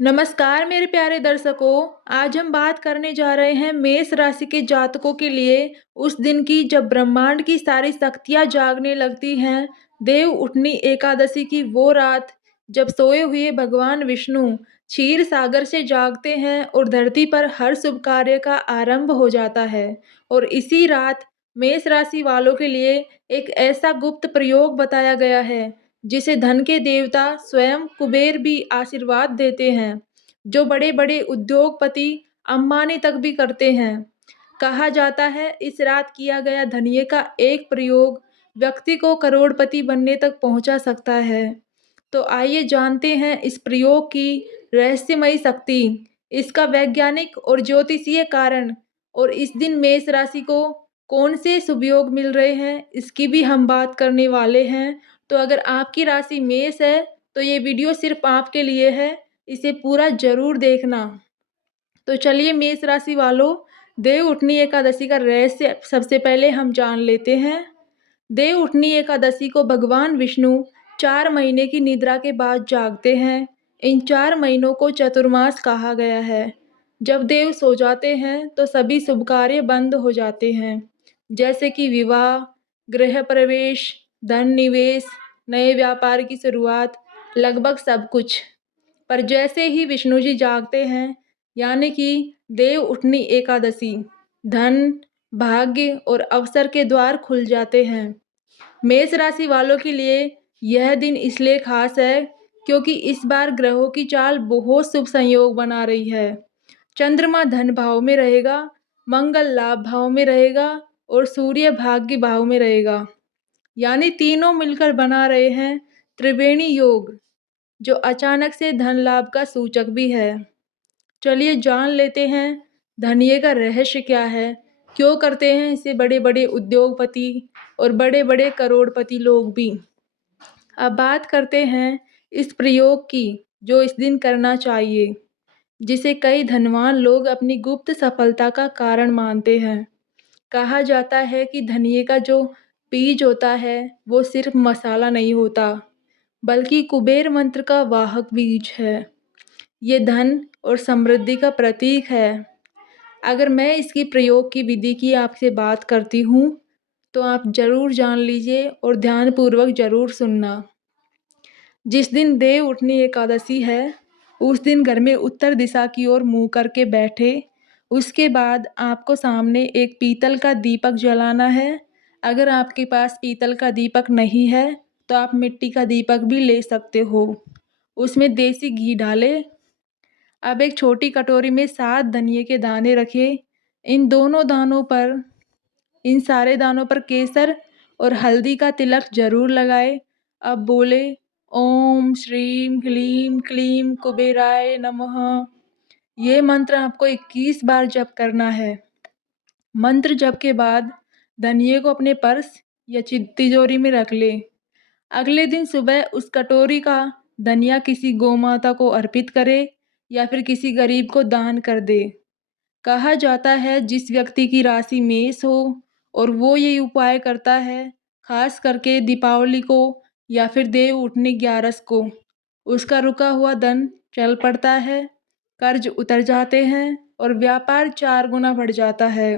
नमस्कार मेरे प्यारे दर्शकों। आज हम बात करने जा रहे हैं मेष राशि के जातकों के लिए उस दिन की जब ब्रह्मांड की सारी शक्तियां जागने लगती हैं। देव उठनी एकादशी की वो रात जब सोए हुए भगवान विष्णु क्षीर सागर से जागते हैं और धरती पर हर शुभ कार्य का आरंभ हो जाता है। और इसी रात मेष राशि वालों के लिए एक ऐसा गुप्त प्रयोग बताया गया है जिसे धन के देवता स्वयं कुबेर भी आशीर्वाद देते हैं, जो बड़े बड़े उद्योगपति अंबानी तक भी करते हैं। कहा जाता है इस रात किया गया धनिये का एक प्रयोग व्यक्ति को करोड़पति बनने तक पहुंचा सकता है। तो आइए जानते हैं इस प्रयोग की रहस्यमयी शक्ति, इसका वैज्ञानिक और ज्योतिषीय कारण, और इस दिन मेष राशि को कौन से शुभ योग मिल रहे हैं इसकी भी हम बात करने वाले हैं। तो अगर आपकी राशि मेष है तो ये वीडियो सिर्फ आपके लिए है, इसे पूरा जरूर देखना। तो चलिए मेष राशि वालों, देव उठनी एकादशी का रहस्य सबसे पहले हम जान लेते हैं। देव उठनी एकादशी को भगवान विष्णु 4 महीने की निद्रा के बाद जागते हैं। इन 4 महीनों को चतुर्मास कहा गया है। जब देव सो जाते हैं तो सभी शुभ कार्य बंद हो जाते हैं, जैसे कि विवाह, गृह प्रवेश, धन निवेश, नए व्यापार की शुरुआत, लगभग सब कुछ। पर जैसे ही विष्णु जी जागते हैं, यानी कि देव उठनी एकादशी, धन, भाग्य और अवसर के द्वार खुल जाते हैं। मेष राशि वालों के लिए यह दिन इसलिए खास है क्योंकि इस बार ग्रहों की चाल बहुत शुभ संयोग बना रही है। चंद्रमा धन भाव में रहेगा, मंगल लाभ भाव में रहेगा और सूर्य भाग्य भाव में रहेगा। यानी तीनों मिलकर बना रहे हैं त्रिवेणी योग, जो अचानक से धन लाभ का सूचक भी है। चलिए जान लेते हैं धनिये का रहस्य क्या है, क्यों करते हैं इसे बड़े बड़े उद्योगपति और बड़े बड़े करोड़पति लोग भी। अब बात करते हैं इस प्रयोग की जो इस दिन करना चाहिए, जिसे कई धनवान लोग अपनी गुप्त सफलता का कारण मानते हैं। कहा जाता है कि धनिये का जो बीज होता है वो सिर्फ मसाला नहीं होता, बल्कि कुबेर मंत्र का वाहक बीज है। ये धन और समृद्धि का प्रतीक है। अगर मैं इसकी प्रयोग की विधि की आपसे बात करती हूँ तो आप जरूर जान लीजिए और ध्यानपूर्वक जरूर सुनना। जिस दिन देव उठनी एकादशी है उस दिन घर में उत्तर दिशा की ओर मुंह करके बैठे। उसके बाद आपको सामने एक पीतल का दीपक जलाना है। अगर आपके पास पीतल का दीपक नहीं है तो आप मिट्टी का दीपक भी ले सकते हो। उसमें देसी घी डालें। अब एक छोटी कटोरी में 7 धनिये के दाने रखें। इन सारे दानों पर केसर और हल्दी का तिलक जरूर लगाएं। अब बोले ओम श्रीम ह्लीम क्लीम कुबेराय नमः। ये मंत्र आपको 21 बार जप करना है। मंत्र जप के बाद धनिये को अपने पर्स या तिजोरी में रख ले। अगले दिन सुबह उस कटोरी का धनिया किसी गौमाता को अर्पित करे या फिर किसी गरीब को दान कर दे। कहा जाता है जिस व्यक्ति की राशि मेष हो और वो ये उपाय करता है, खास करके दीपावली को या फिर देव उठनी 11 को, उसका रुका हुआ धन चल पड़ता है, कर्ज उतर जाते हैं और व्यापार 4 गुना बढ़ जाता है।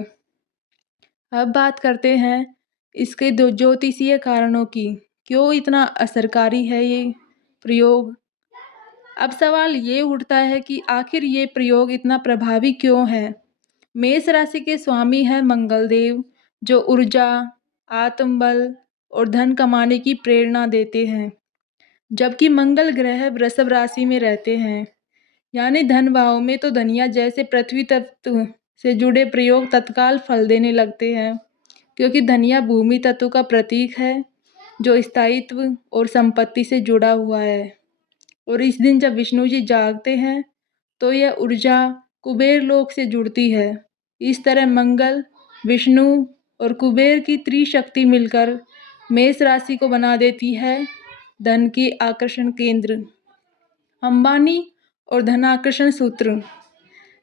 अब बात करते हैं इसके दो ज्योतिषीय कारणों की, क्यों इतना असरकारी है ये प्रयोग। अब सवाल ये उठता है कि आखिर ये प्रयोग इतना प्रभावी क्यों है। मेष राशि के स्वामी है मंगल देव, जो ऊर्जा, आत्मबल और धन कमाने की प्रेरणा देते हैं, जबकि मंगल ग्रह वृषभ राशि में रहते हैं। यानी धन भाव में तो धनिया जैसे पृथ्वी तत्व से जुड़े प्रयोग तत्काल फल देने लगते हैं, क्योंकि धनिया भूमि तत्व का प्रतीक है जो स्थायित्व और संपत्ति से जुड़ा हुआ है। और इस दिन जब विष्णु जी जागते हैं तो यह ऊर्जा कुबेर लोक से जुड़ती है। इस तरह मंगल, विष्णु और कुबेर की त्रिशक्ति मिलकर मेष राशि को बना देती है धन के आकर्षण केंद्र। अंबानी और धनाकर्षण सूत्र।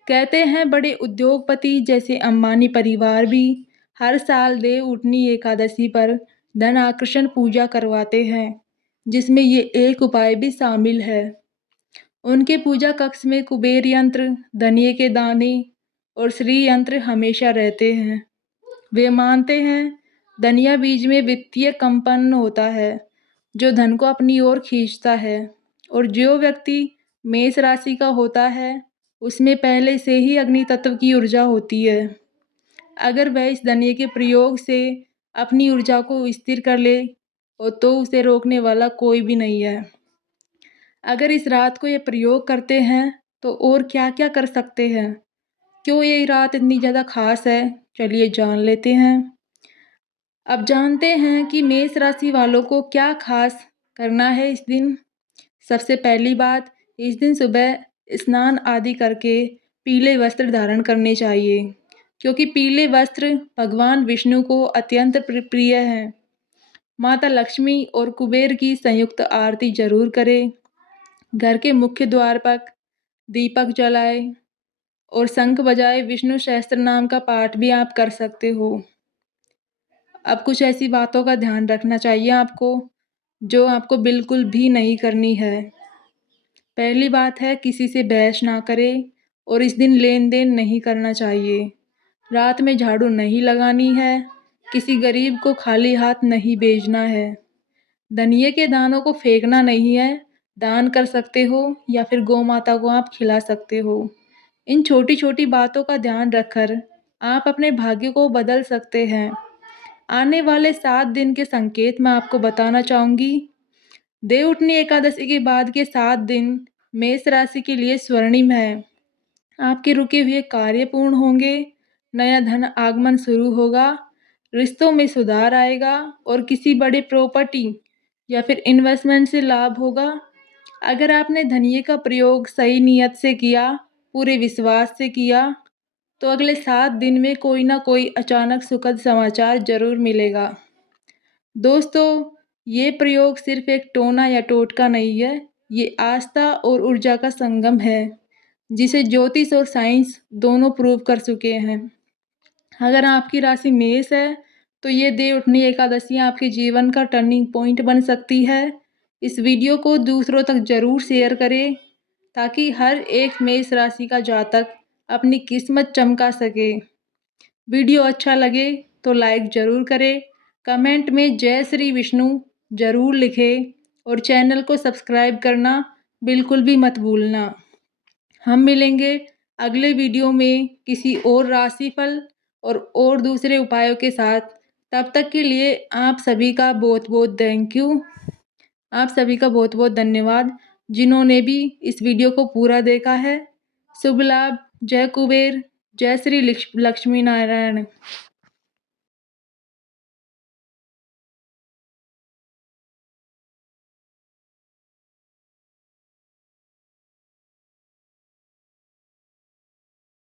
कहते हैं बड़े उद्योगपति जैसे अंबानी परिवार भी हर साल देव उठनी एकादशी पर धन आकर्षण पूजा करवाते हैं, जिसमें ये एक उपाय भी शामिल है। उनके पूजा कक्ष में कुबेर यंत्र, धनिये के दाने और श्री यंत्र हमेशा रहते हैं। वे मानते हैं धनिया बीज में वित्तीय कंपन होता है जो धन को अपनी ओर खींचता है, और जो व्यक्ति मेष राशि का होता है उसमें पहले से ही अग्नि तत्व की ऊर्जा होती है। अगर वह इस धनिये के प्रयोग से अपनी ऊर्जा को स्थिर कर ले और तो उसे रोकने वाला कोई भी नहीं है। अगर इस रात को ये प्रयोग करते हैं तो और क्या क्या कर सकते हैं, क्यों ये रात इतनी ज़्यादा खास है, चलिए जान लेते हैं। अब जानते हैं कि मेष राशि वालों को क्या खास करना है इस दिन। सबसे पहली बात, इस दिन सुबह स्नान आदि करके पीले वस्त्र धारण करने चाहिए, क्योंकि पीले वस्त्र भगवान विष्णु को अत्यंत प्रिय हैं। माता लक्ष्मी और कुबेर की संयुक्त आरती जरूर करें। घर के मुख्य द्वार पर दीपक जलाए और शंख बजाए विष्णु सहस्त्र नाम का पाठ भी आप कर सकते हो। अब कुछ ऐसी बातों का ध्यान रखना चाहिए आपको जो आपको बिल्कुल भी नहीं करनी है। पहली बात है, किसी से बहस ना करें और इस दिन लेन देन नहीं करना चाहिए। रात में झाड़ू नहीं लगानी है। किसी गरीब को खाली हाथ नहीं भेजना है। धनिये के दानों को फेंकना नहीं है, दान कर सकते हो या फिर गौ माता को आप खिला सकते हो। इन छोटी छोटी बातों का ध्यान रखकर आप अपने भाग्य को बदल सकते हैं। आने वाले 7 दिन के संकेत मैं आपको बताना चाहूँगी। देवउठनी एकादशी के बाद के 7 दिन मेष राशि के लिए स्वर्णिम है। आपके रुके हुए कार्य पूर्ण होंगे, नया धन आगमन शुरू होगा, रिश्तों में सुधार आएगा और किसी बड़े प्रॉपर्टी या फिर इन्वेस्टमेंट से लाभ होगा। अगर आपने धनिये का प्रयोग सही नियत से किया, पूरे विश्वास से किया, तो अगले 7 दिन में कोई ना कोई अचानक सुखद समाचार जरूर मिलेगा। दोस्तों, ये प्रयोग सिर्फ एक टोना या टोटका नहीं है, ये आस्था और ऊर्जा का संगम है जिसे ज्योतिष और साइंस दोनों प्रूव कर चुके हैं। अगर आपकी राशि मेष है तो ये देवउठनी एकादशी आपके जीवन का टर्निंग पॉइंट बन सकती है। इस वीडियो को दूसरों तक जरूर शेयर करें ताकि हर एक मेष राशि का जातक अपनी किस्मत चमका सके। वीडियो अच्छा लगे तो लाइक ज़रूर करें, कमेंट में जय श्री विष्णु ज़रूर लिखें और चैनल को सब्सक्राइब करना बिल्कुल भी मत भूलना। हम मिलेंगे अगले वीडियो में किसी और राशिफल और दूसरे उपायों के साथ। तब तक के लिए आप सभी का बहुत बहुत थैंक यू। आप सभी का बहुत बहुत धन्यवाद जिन्होंने भी इस वीडियो को पूरा देखा है। शुभ लाभ। जय कुबेर, जय श्री लक्ष्मी नारायण।